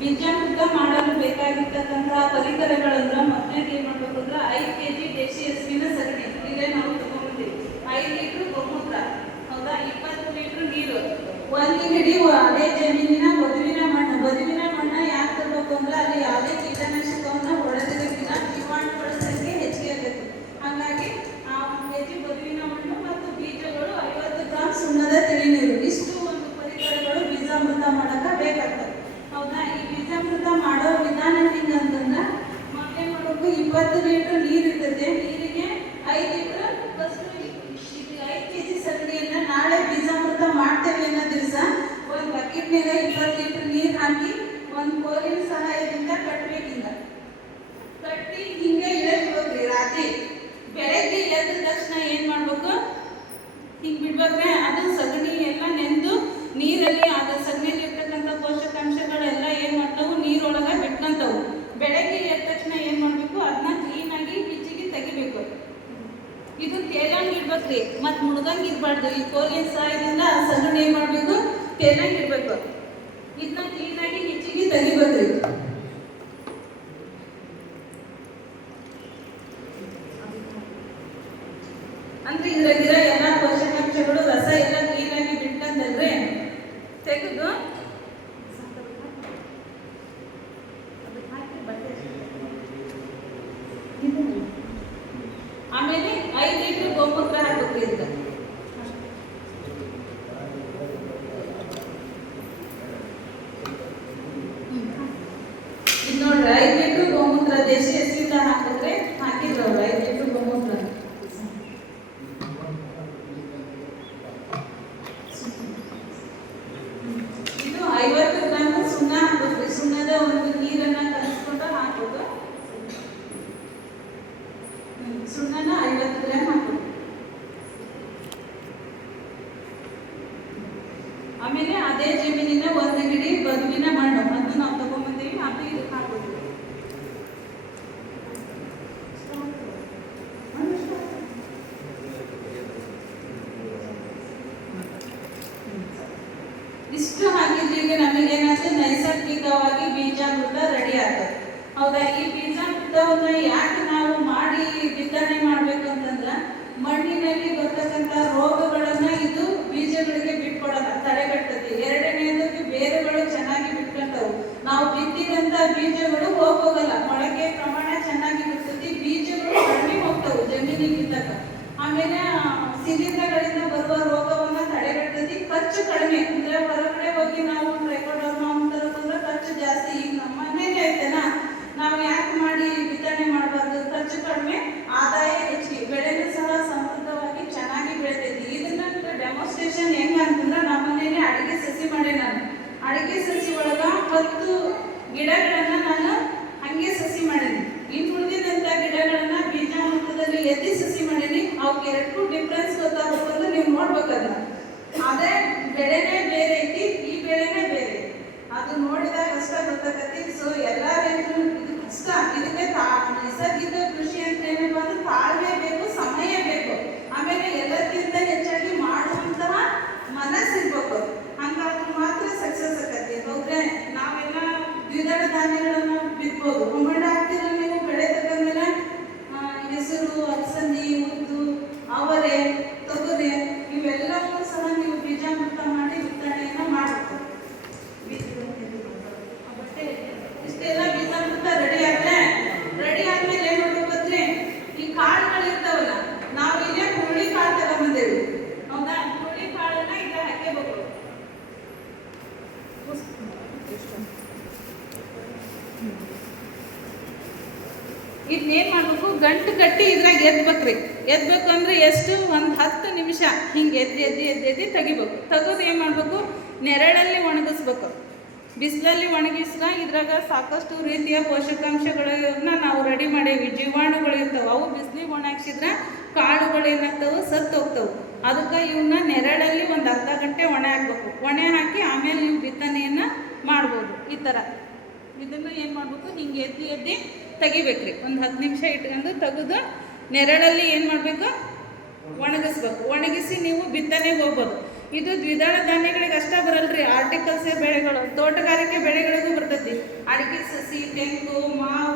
ಬೀಜಾಮೃತ ಮಾಡಲು ಬೇಕಾಗಿರ್ತಕ್ಕಂತಹ ಪರಿಕರಗಳಂದ್ರೆ ಮೊದಲನೇದು ಏನು ಮಾಡಬೇಕು ಅಂದ್ರೆ 5 kg ದೇಶಿ ಹಸುವಿನ ಸಗಣಿ ಇಲ್ಲೇ ನಾವು ತಗೊಂಡಿದ್ದೀವಿ, 5 ಲೀಟ್ರ್ ಗೋಮೂತ್ರ, ಹೌದಾ, 20 ಲೀಟ್ರ್ ನೀರು, 1 ಹಿಡಿ ಅದೇ ಜಮೀನಿನ ಬದುವಿನ ಮಣ್ಣು ಯಾಕೆ ತರಬೇಕು ಅಂದ್ರೆ ಅಲ್ಲಿ ಯಾವುದೇ ಕೀಟನಾಶಕವನ್ನು ಹೊಡೆದಿರೋದಿಲ್ಲ, ಜೀವಾಣುಗಳ ಸಂಖ್ಯೆ ಹೆಚ್ಚಿಗೆ ಆಗುತ್ತೆ. ಹಾಗಾಗಿ ಆ 1 kg ಬದುವಿನ ಮಣ್ಣು ಮತ್ತು ಬೀಜಗಳು 50 ಗ್ರಾಂ ಸುಣ್ಣದ ತಿಳಿ ನೀರು, ಇಷ್ಟು ಒಂದು ಪರಿಕರಗಳು ಬೀಜಾಮೃತ ಮಾಡಕ್ಕೆ ಬೇಕಾಗ್ತದೆ. ಹೌದಾ, ಈ ಬೀಜಾಮೃತ ಮಾಡೋ ವಿಧಾನ ಹೆಂಗೆ ಅಂತಂದ್ರೆ ಮೊದಲೇ ಮಾಡಬೇಕು, 20 ಲೀಟ್ರ್ ನೀರು ಇರ್ತದೆ, ನೀರಿಗೆ 5 ಲೀಟ್ರ್ ಫಸ್ಟ್ 5 kg ಸಗಣಿಯನ್ನು ನಾಳೆ ಬೀಜಾಮೃತ ಮಾಡ್ತೇವೆ ಅನ್ನೋ ದಿವಸ ಒಂದು ಬಕೆಟ್ನಾಗ 20 ಲೀಟ್ರ್ ನೀರು ಹಾಕಿ ಒಂದು ಕೋಲಿನ ಸಹಾಯದಿಂದ ಕಟ್ಟಬೇಕಿಂದ ಕಟ್ಟಿ ಹಿಂಗೆ ಇಡಬೇಕ್ರಿ. ರಾತ್ರಿ ಬೆಳಗ್ಗೆ ಎದ್ದ ತಕ್ಷಣ ಏನು ಮಾಡಬೇಕು, ಹಿಂಗೆ ಬಿಡ್ಬೇಕ್ರೆ ಅದು ಸಗಣಿ ಎಲ್ಲ ನೆಂದು ನೀರಲ್ಲಿ ಅದು ಸಗಣಿಯಲ್ಲಿ ಇರ್ತಕ್ಕಂಥ ಪೋಷಕಾಂಶಗಳೆಲ್ಲ ಏನು ಮಾಡ್ತಾವು ನೀರೊಳಗೆ ಬಿಟ್ಕೊಂತವು. ಬೆಳಗ್ಗೆ ಎದ್ದ ತಕ್ಷಣ ಏನು ಮಾಡಬೇಕು, ಅದನ್ನ ಕ್ಲೀನಾಗಿ ಕಿಚ್ಚಿಗೆ ತೆಗಿಬೇಕು. ಇದು ತೇಲಂಗೆ ಇಡ್ಬೇಕ್ರಿ, ಮತ್ತು ಮುಡ್ದಂಗೆ ಇರಬಾರ್ದು. ಈ ಕೋಲಿನ ಸಹಾಯದಿಂದ ಆ ಸಗಣಿ ಏನು ಮಾಡಬೇಕು, ತೇಲಂಗೆ ಇಡಬೇಕು. ಇದನ್ನ ಕ್ಲೀನಾಗಿ ಕಿಚ್ಚಿಗೆ ತೆಗಿಬೇಕ್ರಿ. ಅಂದ್ರೆ ಇದ್ರಾಗಿರೋ ಎಲ್ಲ ಪೋಷಕಾಂಶಗಳು ರಸ ಎಲ್ಲ ಕ್ಲೀನಾಗಿ ಬಿಟ್ಟಂತಂದ್ರೆ ತೆಗೆದು ಆಮೇಲೆ 5 ಲೀಟ್ರ್ ಗೋಮೂತ್ರ ಹಾಕ್ಬೇಕು. ಇದು ನೋಡ್ರಿ 5 ಲೀಟ್ರ್ ಗೋಮೂತ್ರ ದೇಶಿ ಹಸುವಿಂದ ಹಾಕಿದ್ರೆ ಹಾಕಿದ್ರು ಅವ್ರು 5 ಲೀಟ್ರ್ ಗೋಮೂತ್ರ. ಇದು 50 ಗ್ರಾಂ ಸುಣ್ಣ ಹಾಕ್ಬೇಕು. ಸುಣ್ಣದ ಒಂದು ನೀರನ್ನ ಕಲಿಸ್ಕೊಂಡು ಹಾಕ್ಬೇಕು. ಸುಣ್ಣನ 50 ಗ್ರಾಂ ಹಾಕ್ಬೇಕು. ಆಮೇಲೆ ಅದೇ ಜಮೀನಿನ 1 ಹಿಡಿ ಬದುವಿನ ಮಣ್ಣು ಅದು ನಾವು ತಗೊಂಡ್ಬಂದೀವಿ, ಅದು ಇದಕ್ಕೆ ಹಾಕ್ಬೇಕು. ಇಷ್ಟು ಹಾಕಿದ್ರಿಗೆ ನಮಗೇನಾದ್ರೆ ನೈಸರ್ಗಿಕವಾಗಿ ಬೀಜಾಮೃತ ರೆಡಿ ಆಗ್ತದೆ. ಹೌದಾ, ಈ ಬೀಜಾಮೃತವನ್ನ ಯಾಕೆ ನಾವು ಮಾಡಿ ಬಿತ್ತನೆ ಮಾಡಬೇಕು ಅಂತಂದ್ರೆ ಮಣ್ಣಿನಲ್ಲಿ ಬರ್ತಕ್ಕಂಥ ರೋಗಗಳನ್ನ ಇದು ಬೀಜಗಳಿಗೆ ಬಿಟ್ಕೊಡಲ್ಲ, ತಡೆಗಟ್ಟುತ್ತೆ. ಎರಡನೇದಕ್ಕೆ ಬೇರುಗಳು ಚೆನ್ನಾಗಿ ಬಿಟ್ಕೊಂತವು. ನಾವು ಬಿತ್ತಿದಂತ ಬೀಜಗಳು ಹೋಗಲ್ಲ, ಮೊಳಕೆ ಪ್ರಮಾಣ ಚೆನ್ನಾಗಿ ಬಿಡ್ತದೆ, ಬೀಜಗಳು ಕಡಿಮೆ ಹೋಗ್ತವು ಜಮೀನಿಗೆ ಬಿದ್ದಾಗ. ಆಮೇಲೆ ಶಿಲೀಂಧ್ರಗಳಿಂದ ಬರುವ ರೋಗವನ್ನ ತಡೆಗಟ್ಟದೆ, ಖರ್ಚು ಕಡಿಮೆ. ಅಂದ್ರೆ ಹೊರಗಡೆ ಹೋಗಿ ನಾವು ಟ್ರೈಕೋಡರ್ಮಾ ಅಂತಂದ್ರೆ ಖರ್ಚು ಜಾಸ್ತಿ. ಈಗ ನಮ್ಮ ಮನೇಲಿ ಐತೆನಾ, ನಾವು ಯಾಕೆ ಮಾಡಿ ಬಿತ್ತನೆ ಮಾಡಬಾರ್ದು, ಖರ್ಚು ಕಡಿಮೆ, ಆದಾಯ ಹೆಚ್ಚಿಗೆ, ಬೆಳೆನೂ ಸಹ ಸಮೃದ್ಧವಾಗಿ ಚೆನ್ನಾಗಿ ಬೆಳಿತೈತಿ. ಇದನ್ನ ಡೆಮೋನ್ಸ್ಟ್ರೇಷನ್ ಹೆಂಗ ಅಂತಂದ್ರೆ ನಮ್ಮ ಮನೇಲಿ ಅಡಿಗೆ ಸಸಿ ಮಾಡಿ, ನಾನು ಅಡಿಗೆ ಸಸಿ ಒಳಗ 10 ಗಿಡಗಳನ್ನ ನಾನು ಹಂಗೆ ಸಸಿ ಮಾಡೀನಿ. ಇನ್ನು ಉಳಿದಿದಂತ ಗಿಡಗಳನ್ನ ಬೀಜಾಮೃತದಲ್ಲಿ ಎತ್ತಿ ಸಸಿ ಮಾಡೀನಿ. ಅವಕ್ಕೆ 2 ಡಿಫ್ರೆನ್ಸ್ ಗೊತ್ತಾಗಬೇಕು ಅಂದ್ರೆ ನೀವು ನೋಡ್ಬೇಕಲ್ಲ, ಅದೇ ಬೆಳೆನೇ ಬೇರೆ ಐತಿ, ಈ ಬೆಳೆನೇ ಬೇರೆ, ಅದು ನೋಡಿದಾಗ ಅಷ್ಟ ಗೊತ್ತಾಗತ್ತಿ. ಸೊ ಎಲ್ಲ ರೈತರು ಇದು ಕಷ್ಟ. ಇದಕ್ಕೆ ನೈಸರ್ಗಿಕ ಕೃಷಿ ಅಂತ ಏನಪ್ಪ ಅಂದ್ರೆ ತಾಳ್ಮೆ ಬೇಕು, ಸಮಯ ಬೇಕು, ಆಮೇಲೆ ಎಲ್ಲಕ್ಕಿಂತ ಹೆಚ್ಚಾಗಿ ಮಾಡುವಂತಹ ಮನಸ್ಸಿರ್ಬೇಕು. ಹಂಗಾದ್ರೆ ಮಾತ್ರ ಸಕ್ಸಸ್ ಆಗತ್ತೆ. ಹೌದ್ರೆ ನಾವೆಲ್ಲ ದ್ವಿದಳ ಧಾನ್ಯಗಳನ್ನ ಬಿತ್ಬೋದು. ಗುಮ್ಮಡ ಹಾಕ್ತಿರೋ ನೀವು ಬೆಳೆ ತಗೊಂಡ್ಮೇಲೆ ಹೆಸರು, ಅಲಸಂದಿ, ಉದ್ದು, ಅವರೆ, ತೊಗರೆ ಇವೆಲ್ಲವೂ ಸಹ ನೀವು ಬೀಜಾಮೃತ ಮಾಡಿ ಬಿತ್ತನೆಯನ್ನ ಮಾಡಬೇಕು. ಇಷ್ಟೆಲ್ಲ ಬೀಜಾಮೃತ ರೆಡಿ ಆದ್ಮೇಲೆ ಏನ್ ಮಾಡ್ಬೇಕಂದ್ರೆ ಈ ಕಾಳುಗಳಿರ್ತಾವಲ್ಲ, ನಾವು ಇಲ್ಲೇ ಹುರುಳಿ ಕಾಳು ತಗೊಂಡ್ಬಂದೇವಿ. ಹೌದಾ, ಹುರುಳಿ ಕಾಳನ್ನ ಈಗ ಹಾಕೇಬೇಕು. ಇದನ್ನೇನು ಮಾಡಬೇಕು, ಗಂಟು ಕಟ್ಟಿ ಇದ್ರಾಗ ಎದ್ಬೇಕ್ರಿ. ಎದ್ಬೇಕು ಅಂದ್ರೆ ಎಷ್ಟು, ಒಂದು 10 ನಿಮಿಷ ಹಿಂಗೆ ಎದ್ದಿ ತೆಗಿಬೇಕು. ತೆಗೆದು ಏನು ಮಾಡಬೇಕು, ನೆರಳಲ್ಲಿ ಒಣಗಿಸ್ಬೇಕು. ಬಿಸಿಲಲ್ಲಿ ಒಣಗಿಸಿದ ಇದ್ರಾಗ ಸಾಕಷ್ಟು ರೀತಿಯ ಪೋಷಕಾಂಶಗಳನ್ನ ನಾವು ರೆಡಿ ಮಾಡೇವಿ. ಜೀವಾಣುಗಳು ಇರ್ತಾವೆ, ಅವು ಬಿಸಿಲಿಗೆ ಒಣಗಿಸಿದ್ರೆ ಕಾಳುಗಳು ಏನಾಗ್ತವೆ, ಸತ್ತು ಹೋಗ್ತವೆ. ಅದಕ್ಕೆ ಇವನ್ನ ನೆರಳಲ್ಲಿ ಒಂದು ಅರ್ಧ ಗಂಟೆ ಒಣೆ ಹಾಕ್ಬೇಕು. ಒಣೆ ಹಾಕಿ ಆಮೇಲೆ ನೀವು ಬಿತ್ತನೆಯನ್ನು ಮಾಡ್ಬೋದು. ಈ ಥರ ಇದನ್ನು ಏನು ಮಾಡಬೇಕು, ಹಿಂಗೆ ಎದ್ದು ತೆಗಿಬೇಕ್ರಿ. ಒಂದು 10 ನಿಮಿಷ ಇಟ್ಕೊಂಡು ತೆಗೆದು ನೆರಳಲ್ಲಿ ಏನು ಮಾಡಬೇಕು, ಒಣಗಿಸ್ಬೇಕು. ಒಣಗಿಸಿ ನೀವು ಬಿತ್ತನೆಗೆ ಹೋಗ್ಬೋದು. ಇದು ದ್ವಿದಳ ಧಾನ್ಯಗಳಿಗೆ ಅಷ್ಟೇ ಬರಲ್ರಿ, ಆರ್ಟಿಕಲ್ಸೇ ಬೆಳೆಗಳು, ತೋಟಗಾರಿಕೆ ಬೆಳೆಗಳಿಗೂ ಬರ್ತೈತಿ. ಅಡಿಕೆ ಸಸಿ, ತೆಂಗು, ಮಾವು,